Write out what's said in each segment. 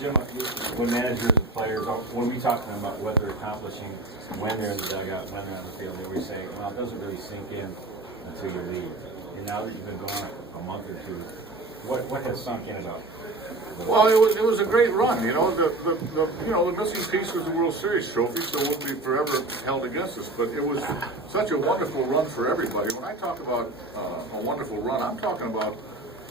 Jim, when managers and players, when we talk to them about what they're accomplishing, when they're in the dugout, when they're on the field, they always say, well, it doesn't really sink in until you leave. And now that you've been gone a month or two, what has sunk in about? Well, it was a great run. You know, the missing piece was the World Series trophy, so it won't be forever held against us. But it was such a wonderful run for everybody. When I talk about a wonderful run, I'm talking about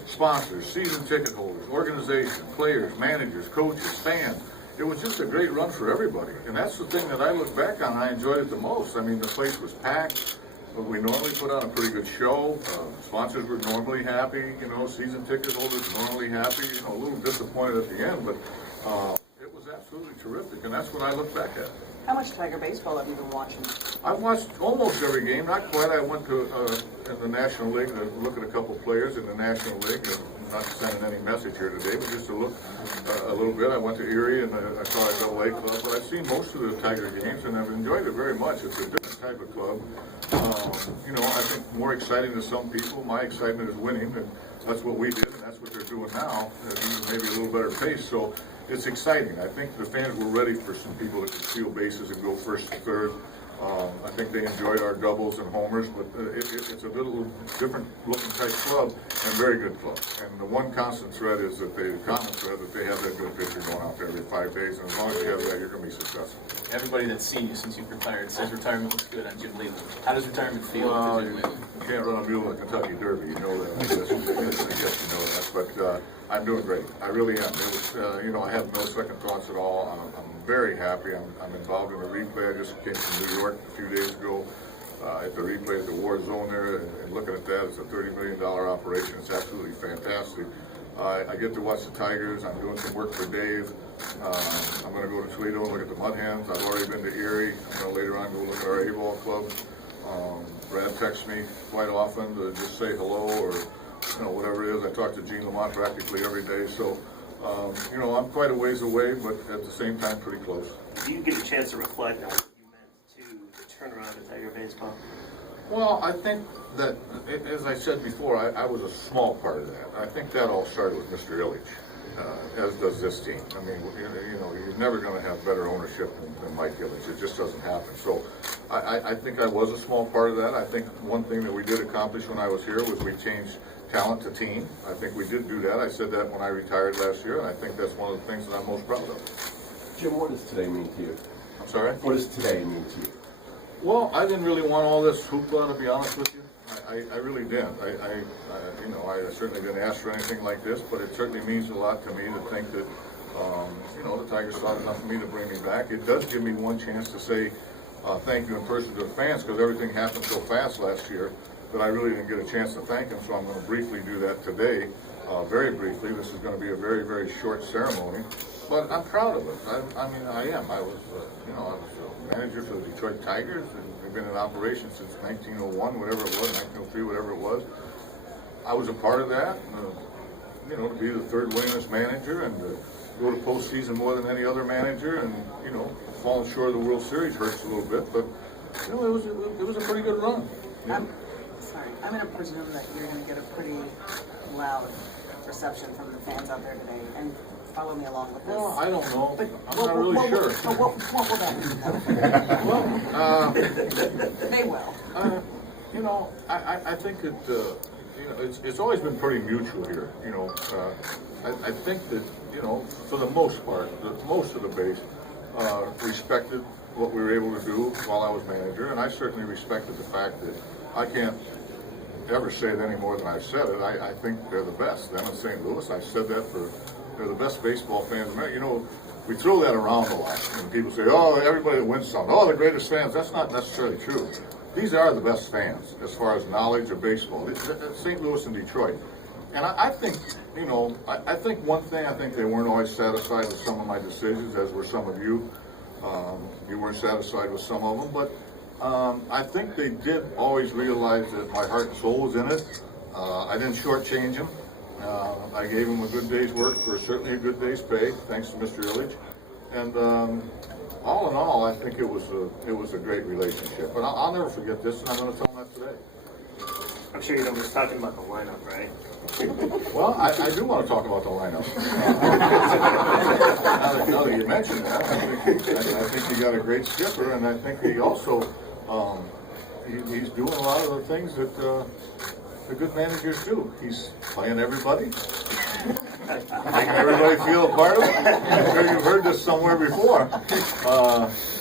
sponsors, season ticket holders, organization, players, managers, coaches, fans. It was just a great run for everybody, and that's the thing that I look back on. I enjoyed it the most. I mean, the place was packed. We normally put on a pretty good show. Sponsors were normally happy. You know, season ticket holders normally happy. You know, a little disappointed at the end, but it was absolutely terrific, and that's what I look back at. How much Tiger baseball have you been watching? I've watched almost every game, not quite. I went to in the National League to look at a couple players in the National League. Not sending any message here today, but just to look a little bit. I went to Erie and I saw a Double-A club, but I've seen most of the Tiger games and I've enjoyed it very much. It's a different type of club. You know, I think more exciting to some people. My excitement is winning, and that's what we did, and that's what they're doing now. Maybe a little better pace. So it's exciting. I think the fans were ready for some people that could steal bases and go first and third. I think they enjoyed our doubles and homers, but it's a little different looking type club and very good club. And the one constant thread is that the common thread that they have that good pitcher going out there every 5 days, and as long as you have that, you're going to be successful. Everybody that's seen you since you've retired says retirement looks good on Jim Leyland. How does retirement feel to Jim Leyland? You can't run a mule in the Kentucky Derby, you know that. I guess you know that, but I'm doing great. I really am. It was, you know, I have no second thoughts at all. I'm very happy. I'm involved in a replay. I just came from New York a few days ago at the replay at the War Zone there, and looking at that, it's a $30 million operation. It's absolutely fantastic. I get to watch the Tigers. I'm doing some work for Dave. I'm going to go to Toledo and look at the Mud Hens. I've already been to Erie. I'm going to later on go look at our A-ball club. Brad texts me quite often to just say hello or, you know, whatever it is. I talk to Gene Lamont practically every day. So, you know, I'm quite a ways away, but at the same time, pretty close. Do you get a chance to reflect on what you meant to the turnaround of Tiger baseball? Well, I think that, as I said before, I was a small part of that. I think that all started with Mr. Illich, as does this team. I mean, you know, you're never going to have better ownership than Mike Illich. It just doesn't happen. So I think I was a small part of that. I think one thing that we did accomplish when I was here was we changed talent to team. I think we did do that. I said that when I retired last year, and I think that's one of the things that I'm most proud of. Jim, what does today mean to you? I'm sorry? What does today mean to you? Well, I didn't really want all this hoopla, to be honest with you. I really didn't. You know, I certainly didn't ask for anything like this, but it certainly means a lot to me to think that, you know, the Tigers thought enough of me to bring me back. It does give me one chance to say thank you in person to the fans, because everything happened so fast last year that I really didn't get a chance to thank them, so I'm going to briefly do that today, very briefly. This is going to be a very, very short ceremony, but I'm proud of it. I mean, I am. I was, you know, I was manager for the Detroit Tigers, and we've been in operation since 1901, whatever it was, 1903, whatever it was. I was a part of that, you know, to be the third winningest manager and to go to postseason more than any other manager, and, you know, falling short of the World Series hurts a little bit, but, you know, it was a pretty good run. Yeah. I'm going to presume that you're going to get a pretty loud reception from the fans out there today, and follow me along with this. Well, I don't know. But I'm not really sure. What will that mean? Well, They will. you know, I think that, you know, it's always been pretty mutual here. You know, I think that, you know, for the most part, most of the base respected what we were able to do while I was manager, and I certainly respected the fact that I can't ever say it any more than I've said it. I think they're the best. Them in St. Louis, I've said that for, they're the best baseball fans. You know, we throw that around a lot, and people say, oh, everybody that wins something, oh, the greatest fans. That's not necessarily true. These are the best fans as far as knowledge of baseball. St. Louis and Detroit. And I think, you know, I think one thing, I think they weren't always satisfied with some of my decisions, as were some of you. You weren't satisfied with some of them, but I think they did always realize that my heart and soul was in it. I didn't shortchange them. I gave them a good day's work for certainly a good day's pay, thanks to Mr. Illich. And all in all, I think it was a great relationship. And I'll never forget this, and I'm going to tell them that today. I'm sure you don't miss talking about the lineup, right? Well, I do want to talk about the lineup. mention that. I think he got a great skipper, and I think he also, he's doing a lot of the things that the good managers do. He's playing everybody, making everybody feel a part of it. I'm sure you've heard this somewhere before.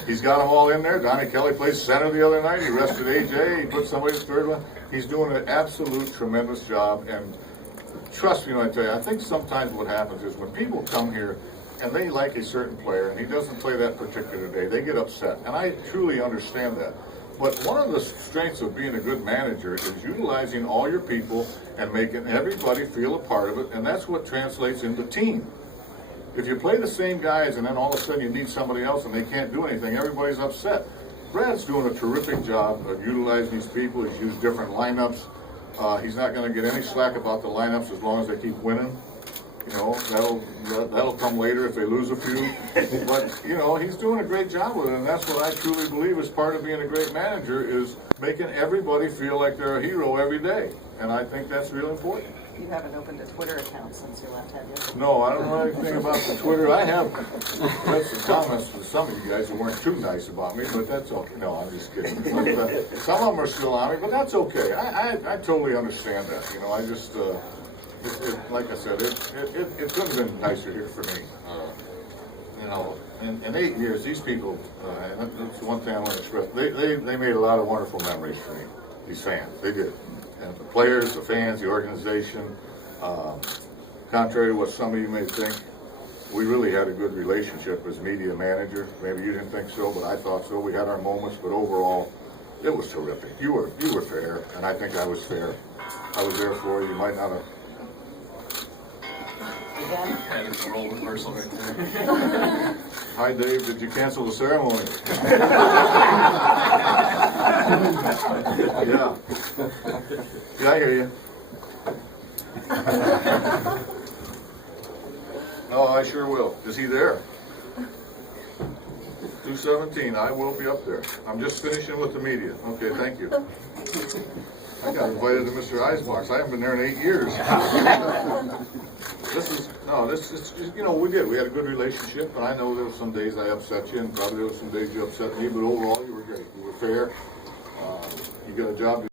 He's got them all in there. Donnie Kelly played center the other night. He rested AJ. He put somebody in third one. He's doing an absolute tremendous job. And trust me when I tell you, I think sometimes what happens is when people come here and they like a certain player and he doesn't play that particular day, they get upset. And I truly understand that. But one of the strengths of being a good manager is utilizing all your people and making everybody feel a part of it, and that's what translates into team. If you play the same guys and then all of a sudden you need somebody else and they can't do anything, everybody's upset. Brad's doing a terrific job of utilizing these people. He's used different lineups. He's not going to get any slack about the lineups as long as they keep winning. You know, that'll come later if they lose a few. But, you know, he's doing a great job with it, and that's what I truly believe is part of being a great manager, is making everybody feel like they're a hero every day. And I think that's real important. You haven't opened a Twitter account since you left, have you? No, I don't know anything about the Twitter. I have read some comments from some of you guys who weren't too nice about me, but that's okay. No, I'm just kidding. But, some of them are still on me, but that's okay. I totally understand that. You know, I just, like I said, it could have been nicer here for me. You know, in 8 years, these people, and that's one thing I want to express, they made a lot of wonderful memories for me, these fans. They did. And the players, the fans, the organization, contrary to what some of you may think, we really had a good relationship as media manager. Maybe you didn't think so, but I thought so. We had our moments, but overall, it was terrific. You were fair, and I think I was fair. I was there for you. You might not have. Again? Yeah, there's a role reversal right there. Hi, Dave. Did you cancel the ceremony? Yeah. Yeah, I hear you. No, I sure will. Is he there? 2:17. I will be up there. I'm just finishing with the media. Okay, thank you. I got invited to Mr. Eismark's. I haven't been there in 8 years. This is, you know, we did. We had a good relationship, and I know there were some days I upset you, and probably there were some days you upset me, but overall, you were great. You were fair. You got a job to